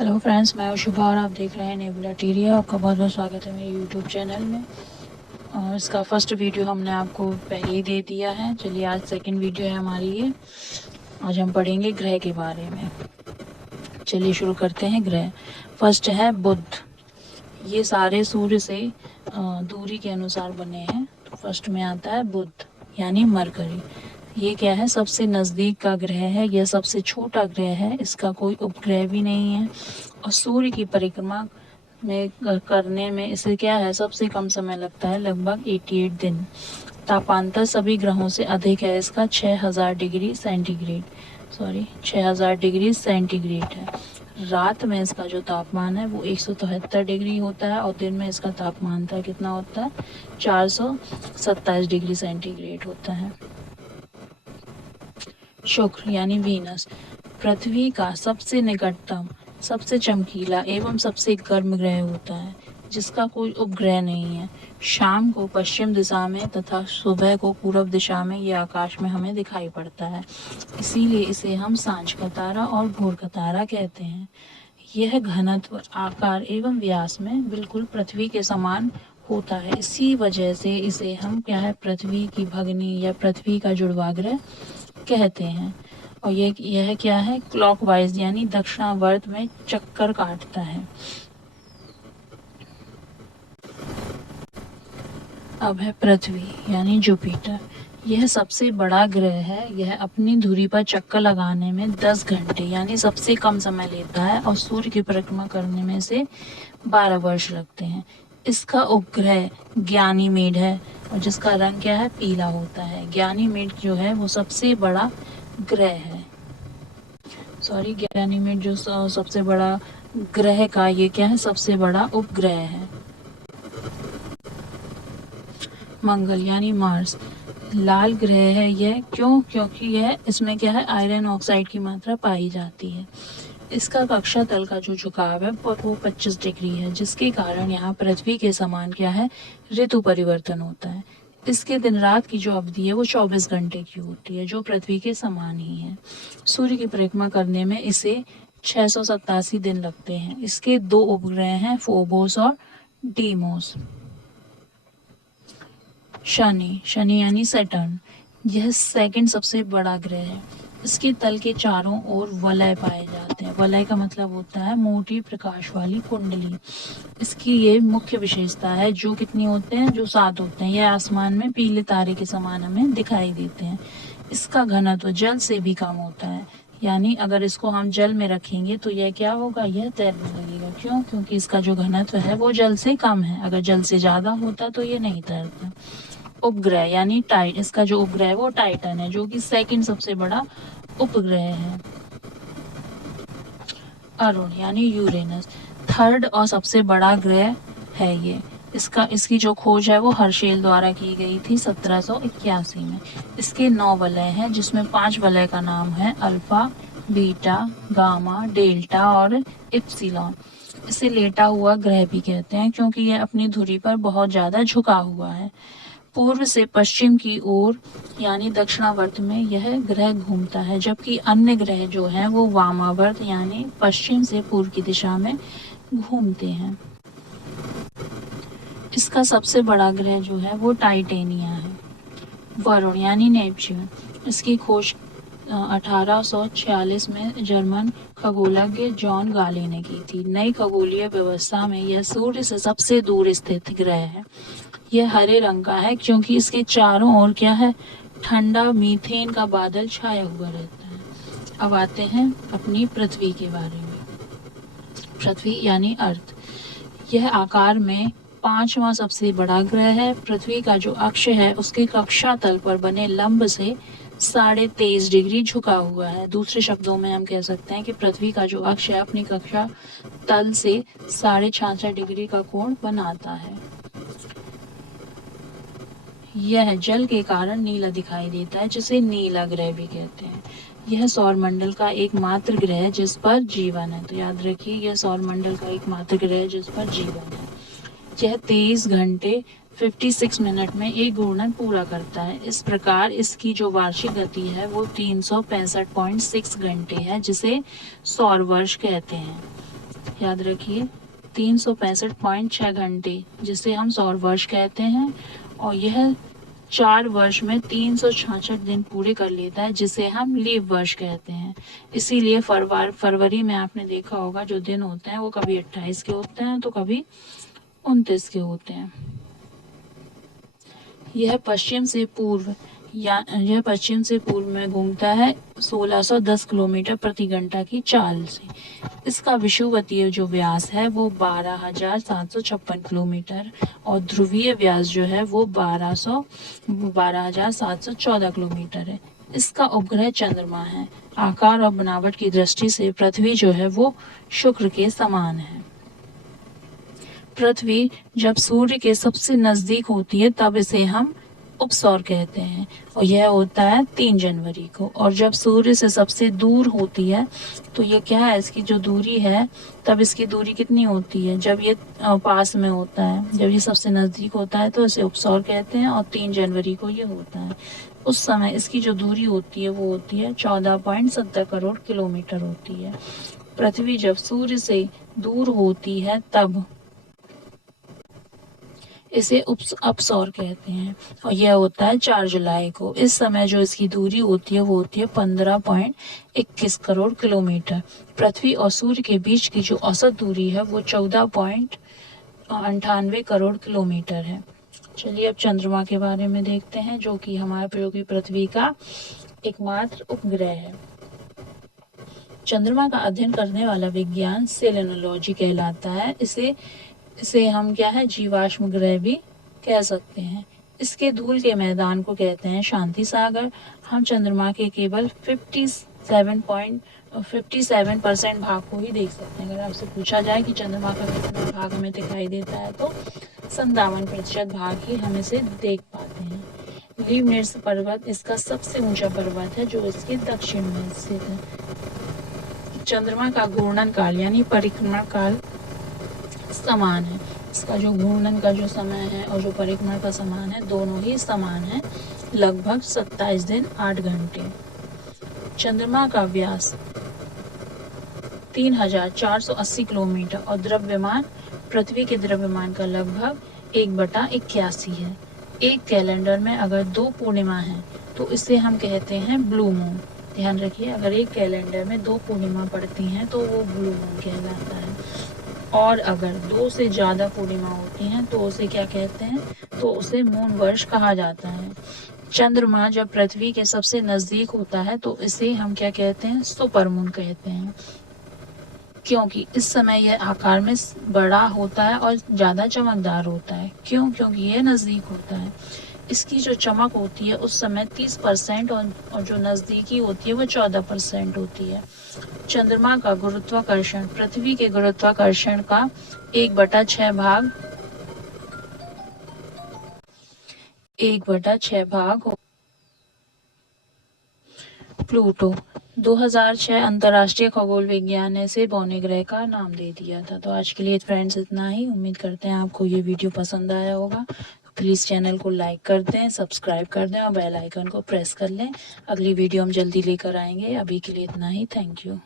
Hello friends, मैं हूं शुभा और आप देख रहे हैं नेबुला टीरिया। आपका बहुत बहुत स्वागत है मेरे यूट्यूब चैनल में। और इसका फर्स्ट वीडियो हमने आपको पहले ही दे दिया है। चलिए, आज सेकंड वीडियो है हमारी ये। आज हम पढ़ेंगे ग्रह के बारे में। चलिए शुरू करते हैं। ग्रह फर्स्ट है बुध। ये सारे सूर्य से दूरी के अनुसार बने हैं। तो फर्स्ट में आता है बुध यानी मरकरी। ये क्या है? सबसे नज़दीक का ग्रह है। यह सबसे छोटा ग्रह है। इसका कोई उपग्रह भी नहीं है और सूर्य की परिक्रमा में करने में इसे क्या है, सबसे कम समय लगता है, लगभग 88 दिन। तापांतर सभी ग्रहों से अधिक है इसका, 6000 डिग्री सेंटीग्रेड 6000 डिग्री सेंटीग्रेड है। रात में इसका जो तापमान है वो 173 डिग्री होता है और दिन में इसका तापमान कितना होता है? 427 डिग्री सेंटीग्रेड होता है। शुक्र यानी वीनस पृथ्वी का सबसे निकटतम, सबसे चमकीला एवं सबसे गर्म ग्रह होता है, जिसका कोई उपग्रह नहीं है। शाम को पश्चिम दिशा में तथा सुबह को पूर्व दिशा में ये आकाश में हमें दिखाई पड़ता है। इसीलिए इसे हम सांझ का तारा और भोर का तारा कहते हैं। यह घनत्व, आकार एवं व्यास में बिल्कुल पृथ्वी के समान होता है। इसी वजह से इसे हम क्या है, पृथ्वी की भगिनी या पृथ्वी का जुड़वा ग्रह कहते हैं। और यह क्या है, क्लॉकवाइज यानी दक्षिणावर्त में चक्कर काटता है। अब है पृथ्वी यानी जुपिटर। यह सबसे बड़ा ग्रह है। यह अपनी धुरी पर चक्कर लगाने में 10 घंटे यानी सबसे कम समय लेता है और सूर्य की परिक्रमा करने में से 12 वर्ष लगते हैं। इसका उपग्रह ज्ञानीमेड है और जिसका रंग क्या है, पीला होता है। ज्ञानीमेड जो है वो सबसे बड़ा ग्रह है। ज्ञानीमेड जो सबसे बड़ा ग्रह का ये क्या है, सबसे बड़ा उपग्रह है। मंगल यानी मार्स लाल ग्रह है यह। क्योंकि यह इसमें क्या है, आयरन ऑक्साइड की मात्रा पाई जाती है। इसका कक्षा तल का जो झुकाव है वो 25 डिग्री है, जिसके कारण यहाँ पृथ्वी के समान क्या है, ऋतु परिवर्तन होता है। इसके दिन रात की जो अवधि है वो 24 घंटे की होती है, जो पृथ्वी के समान ही है। सूर्य की परिक्रमा करने में इसे 687 दिन लगते हैं। इसके 2 उपग्रह हैं, फोबोस और डीमोस। शनि यानी सैटर्न, यह सेकंड सबसे बड़ा ग्रह है। इसके तल के चारों ओर वलय पाए जाते हैं। वलय का मतलब होता है मोटी प्रकाश वाली कुंडली। इसकी ये मुख्य विशेषता है। जो कितनी होते हैं, जो 7 होते हैं। यह आसमान में पीले तारे के समान हमें दिखाई देते हैं। इसका घनत्व जल से भी कम होता है, यानी अगर इसको हम जल में रखेंगे तो यह क्या होगा, यह तैरने लगेगा। क्यों? क्योंकि इसका जो घनत्व है वो जल से कम है। अगर जल से ज्यादा होता तो ये नहीं तैरता। उपग्रह यानी इसका जो उपग्रह है वो टाइटन है, जो कि सेकंड सबसे बड़ा उपग्रह है। अरुण यानी यूरेनस थर्ड और सबसे बड़ा ग्रह है ये। इसकी जो खोज है वो हर्शेल द्वारा की गई थी 1781 में। इसके 9 वलय हैं, जिसमें 5 वलय का नाम है अल्फा, बीटा, गामा, डेल्टा और इप्सिलॉन। इसे लेटा हुआ ग्रह भी कहते हैं, क्योंकि यह अपनी धुरी पर बहुत ज्यादा झुका हुआ है। पूर्व से पश्चिम की ओर यानी दक्षिणावर्त में यह ग्रह घूमता है, जबकि अन्य ग्रह जो हैं वो वामावर्त यानी पश्चिम से पूर्व की दिशा में घूमते हैं। इसका सबसे बड़ा ग्रह जो है वो टाइटेनिया है। वरुण यानी नेपच्यून, इसकी खोज 1846 में जर्मन खगोलज्ञ जॉन गाले ने की थी। नई खगोलीय व्यवस्था में यह सूर्य से सबसे दूर स्थित ग्रह है। यह हरे रंग का है क्योंकि इसके चारों ओर क्या है, ठंडा मीथेन का बादल छाया हुआ रहता है। अब आते हैं अपनी पृथ्वी के बारे में। पृथ्वी यानी अर्थ, यह आकार में 5वां सबसे बड़ा ग्रह है। पृथ्वी का जो अक्ष है उसके कक्षा तल पर बने लंब से 23.5 डिग्री झुका हुआ है। दूसरे शब्दों में हम कह सकते हैं कि पृथ्वी का जो अक्ष है अपनी कक्षा तल से 66.5 डिग्री का कोण बनाता है। यह जल के कारण नीला दिखाई देता है, जिसे नीला ग्रह भी कहते हैं। यह सौरमंडल का एकमात्र ग्रह है जिस पर जीवन है। तो याद रखिए, यह सौरमंडल का एकमात्र ग्रह है जिस पर जीवन है। यह 23 घंटे 56 मिनट में एक घूर्णन पूरा करता है। इस प्रकार इसकी जो वार्षिक गति है वो 365.6 घंटे है, जिसे सौर वर्ष कहते हैं। याद रखिए 365.6 घंटे, जिसे हम सौर वर्ष कहते हैं, और यह 4 वर्ष में 366 दिन पूरे कर लेता है, जिसे हम लीप वर्ष कहते हैं। इसीलिए फरवरी में आपने देखा होगा जो दिन होते हैं वो कभी 28 के होते हैं तो कभी 29 के होते हैं। यह पश्चिम से पूर्व में घूमता है 1610 किलोमीटर प्रति घंटा की चाल से। इसका विषुवतीय जो व्यास है वो 12,756 किलोमीटर और ध्रुवीय व्यास जो है वो 12,714 किलोमीटर है। इसका उपग्रह चंद्रमा है। आकार और बनावट की दृष्टि से पृथ्वी जो है वो शुक्र के समान है। पृथ्वी जब सूर्य के सबसे नजदीक होती है तब इसे हम उपसौर कहते हैं, और यह होता है 3 जनवरी को। और जब सूर्य से सबसे दूर होती है तो ये क्या है, इसकी जो दूरी है, तब इसकी दूरी कितनी होती है, जब ये पास में होता है, जब ये सबसे नज़दीक होता है तो इसे उपसौर कहते हैं, और 3 जनवरी को ये होता है। उस समय इसकी जो दूरी होती है वो होती है 14.70 करोड़ किलोमीटर होती है। पृथ्वी जब सूर्य से दूर होती है तब इसे अपसौर कहते हैं, और यह होता है 4 जुलाई को। इस समय जो इसकी दूरी होती है वो होती है 15.21 करोड़ किलोमीटर। पृथ्वी और सूर्य के बीच की जो औसत दूरी है वो 14.98 करोड़ किलोमीटर है। चलिए अब चंद्रमा के बारे में देखते हैं, जो कि हमारे उपयोगी पृथ्वी का एकमात्र उपग्रह है। चंद्रमा का अध्ययन करने वाला विज्ञान सेलेनोलॉजी कहलाता है। इसे हम क्या है, जीवाश्म ग्रह भी कह सकते हैं। इसके धूल के मैदान को कहते हैं शांति सागर। हम चंद्रमा के केवल 57% भाग को ही देख सकते हैं। अगर आपसे पूछा जाए कि चंद्रमा का कितना भाग हमें दिखाई देता है तो 57% भाग ही हम इसे देख पाते हैं। लीबनिट्ज़ पर्वत इसका सबसे ऊंचा पर्वत है जो इसके दक्षिण में स्थित है। चंद्रमा का घूर्णन काल यानी परिक्रमा काल समान है। इसका जो घूर्णन का जो समय है और जो परिक्रमा का समान है दोनों ही समान है, लगभग 27 दिन 8 घंटे। चंद्रमा का व्यास 3,480 किलोमीटर और द्रव्यमान पृथ्वी के द्रव्यमान का लगभग 1/81 है। एक कैलेंडर में अगर 2 पूर्णिमा है तो इसे हम कहते हैं ब्लू मून। ध्यान रखिए, अगर एक कैलेंडर में 2 पूर्णिमा पड़ती हैं तो वो ब्लू मून कहलाता है, और अगर 2 से ज़्यादा पूर्णिमा होती हैं तो उसे क्या कहते हैं, तो उसे मून वर्ष कहा जाता है। चंद्रमा जब पृथ्वी के सबसे नज़दीक होता है तो इसे हम क्या कहते हैं, सुपर मून कहते हैं, क्योंकि इस समय यह आकार में बड़ा होता है और ज़्यादा चमकदार होता है। क्यों? क्योंकि यह नज़दीक होता है। इसकी जो चमक होती है उस समय 30% और जो नज़दीकी होती है वो 14% होती है। चंद्रमा का गुरुत्वाकर्षण पृथ्वी के गुरुत्वाकर्षण का 1/6 भाग प्लूटो 2006 अंतर्राष्ट्रीय खगोल विज्ञान ने इसे बौने ग्रह का नाम दे दिया था। तो आज के लिए फ्रेंड्स इतना ही। उम्मीद करते हैं आपको ये वीडियो पसंद आया होगा। प्लीज़ चैनल को लाइक कर दें, सब्सक्राइब कर दें और बेल आइकन को प्रेस कर लें। अगली वीडियो हम जल्दी लेकर आएंगे। अभी के लिए इतना ही। Thank you.